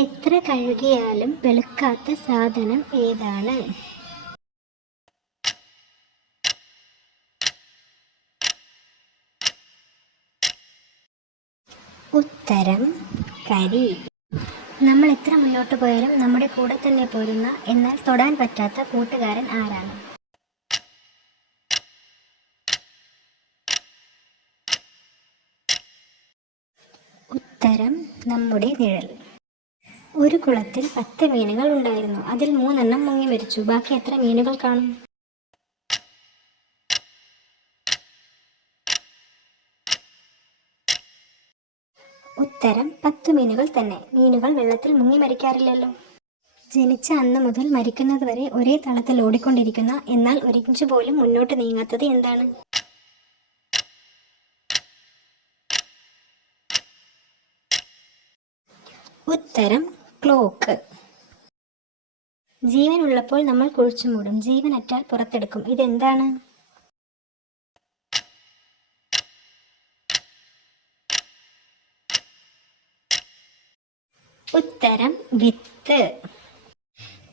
എത്ര കഴുകിയാലും വെളുക്കാത്ത സാധനം ഏതാണ്? ഉത്തരം കരി. നമ്മൾ എത്ര മുന്നോട്ട് പോയാലും നമ്മുടെ കൂടെ തന്നെ പോരുന്ന എന്നാൽ തൊടാൻ പറ്റാത്ത കൂട്ടുകാരൻ ആരാണ്? ഉത്തരം നമ്മുടെ നിഴൽ. ഒരു കുളത്തിൽ 10 മീനുകൾ ഉണ്ടായിരുന്നു. അതിൽ 3 മുങ്ങി മരിച്ചു. ബാക്കി എത്ര മീനുകൾ കാണും? ഉത്തരം 10 മീനുകൾ തന്നെ. മീനുകൾ വെള്ളത്തിൽ മുങ്ങി മരിക്കാറില്ലല്ലോ. ജനിച്ച അന്ന് മുതൽ മരിക്കുന്നത് വരെ ഒരേ തളത്തിൽ ഓടിക്കൊണ്ടിരിക്കുന്ന എന്നാൽ ഒരിഞ്ച് പോലും മുന്നോട്ട് നീങ്ങാത്തത് എന്താണ്? ഉത്തരം ക്ലോക്ക്. ജീവനുള്ളപ്പോൾ നമ്മൾ കുഴിച്ചു മൂടും, ജീവനറ്റാൽ പുറത്തെടുക്കും. ഇതെന്താണ്? ഉത്തരം വിത്ത്.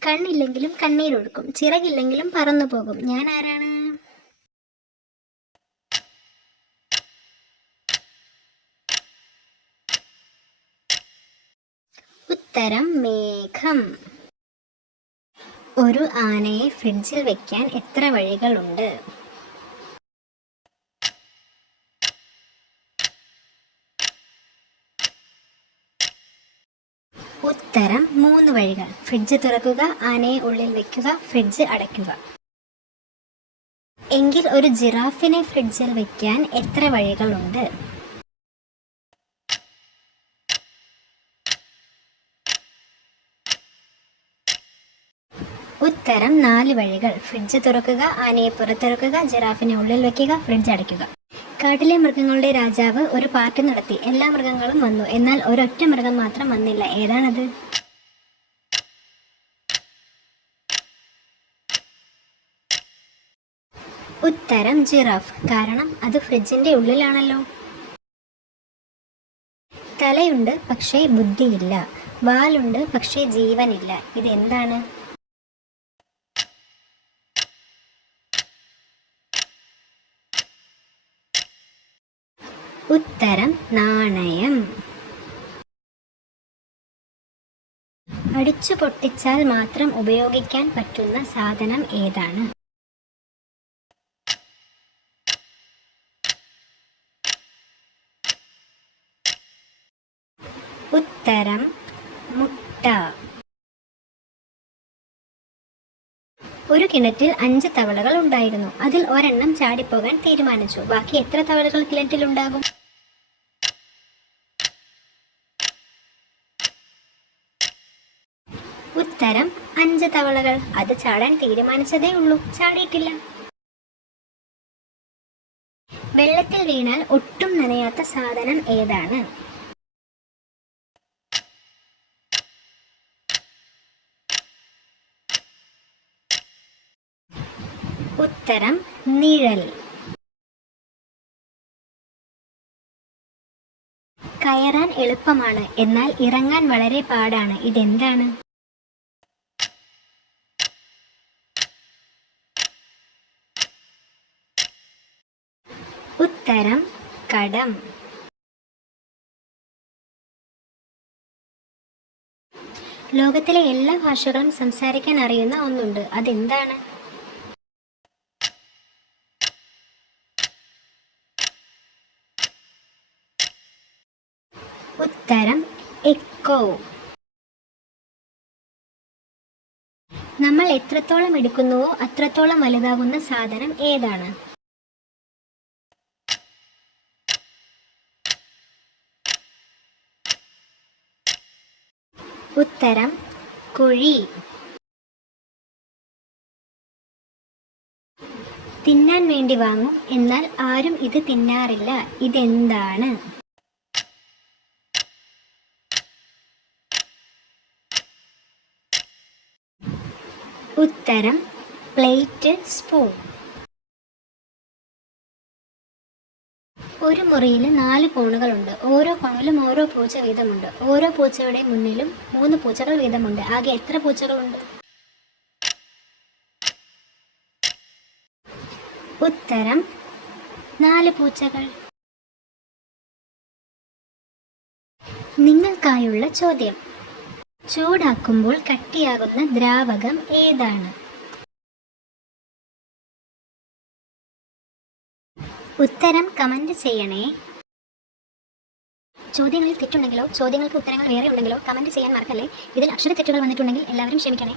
കണ്ണില്ലെങ്കിലും കണ്ണീരൊഴുക്കും, ചിറകില്ലെങ്കിലും പറന്നു പോകും. ഞാൻ ആരാണ്? ഉത്തരം മേഘം. ഒരു ആനയെ ഫ്രിഡ്ജിൽ വെക്കാൻ എത്ര വഴികളുണ്ട്? ഉത്തരം 3 വഴികൾ. ഫ്രിഡ്ജ് തുറക്കുക, ആനയെ ഉള്ളിൽ വെക്കുക, ഫ്രിഡ്ജ് അടയ്ക്കുക. എങ്കിൽ ഒരു ജിറാഫിനെ ഫ്രിഡ്ജിൽ വെക്കാൻ എത്ര വഴികളുണ്ട്? ഉത്തരം 4 വഴികൾ. ഫ്രിഡ്ജ് തുറക്കുക, ആനയെ പുറത്തിറക്കുക, ജിറാഫിനെ ഉള്ളിൽ വെക്കുക, ഫ്രിഡ്ജ് അടയ്ക്കുക. കാട്ടിലെ മൃഗങ്ങളുടെ രാജാവ് ഒരു പാർട്ടി നടത്തി. എല്ലാ മൃഗങ്ങളും വന്നു, എന്നാൽ ഒരൊറ്റ മൃഗം മാത്രം വന്നില്ല. ഏതാണത്? ഉത്തരം ജിറാഫ്. കാരണം അത് ഫ്രിഡ്ജിന്റെ ഉള്ളിലാണല്ലോ. തലയുണ്ട് പക്ഷേ ബുദ്ധിയില്ല, വാലുണ്ട് പക്ഷേ ജീവനില്ല. ഇതെന്താണ്? ഉത്തരം നാണയം. അടിച്ചു പൊട്ടിച്ചാൽ മാത്രം ഉപയോഗിക്കാൻ പറ്റുന്ന സാധനം ഏതാണ്? ഉത്തരം മുട്ട. ഒരു കിണറ്റിൽ 5 തവളകൾ ഉണ്ടായിരുന്നു. അതിൽ ഒരെണ്ണം ചാടിപ്പോകാൻ തീരുമാനിച്ചു. ബാക്കി എത്ര തവളകൾ കിണറ്റിലുണ്ടാകും? ഉത്തരം 5 തവളകൾ. അത് ചാടാൻ തീരുമാനിച്ചതേ ഉള്ളൂ, ചാടിയിട്ടില്ല. വെള്ളത്തിൽ വീണാൽ ഒട്ടും നനയാത്ത സാധനം ഏതാണ്? ഉത്തരം നിഴൽ. കയറാൻ എളുപ്പമാണ്, എന്നാൽ ഇറങ്ങാൻ വളരെ പാടാണ്. ഇതെന്താണ്? ഉത്തരം കടം. ലോകത്തിലെ എല്ലാ ഭാഷകളും സംസാരിക്കാൻ അറിയുന്ന ഒന്നുണ്ട്. അതെന്താണ്? ഉത്തരം എക്കോ. നമ്മൾ എത്രത്തോളം എടുക്കുന്നുവോ അത്രത്തോളം വലുതാകുന്ന സാധനം ഏതാണ്? ഉത്തരം കുഴി. തിന്നാൻ വേണ്ടി വാങ്ങും, എന്നാൽ ആരും ഇത് തിന്നാറില്ല. ഇതെന്താണ്? ഉത്തരം പ്ലേറ്റ്, സ്പൂൺ. ഒരു മുറിയിൽ 4 കോണുകളുണ്ട്. ഓരോ കോണിലും ഓരോ പൂച്ച വീതമുണ്ട്. ഓരോ പൂച്ചയുടെ മുന്നിലും 3 പൂച്ചകൾ വീതമുണ്ട്. ആകെ എത്ര പൂച്ചകളുണ്ട്? ഉത്തരം 4 പൂച്ചകൾ. നിങ്ങൾക്കായുള്ള ചോദ്യം: ചൂടാക്കുമ്പോൾ കട്ടിയാകുന്ന ദ്രാവകം ഏതാണ്? ഉത്തരം കമന്റ് ചെയ്യണേ. ചോദ്യങ്ങളിൽ തെറ്റുണ്ടെങ്കിലോ ചോദ്യങ്ങൾക്ക് ഉത്തരങ്ങൾ വേറെ ഉണ്ടെങ്കിലോ കമന്റ് ചെയ്യാൻ മറക്കല്ലേ. ഇതിൽ അക്ഷരത്തെറ്റുകൾ വന്നിട്ടുണ്ടെങ്കിൽ എല്ലാവരും ക്ഷമിക്കണേ.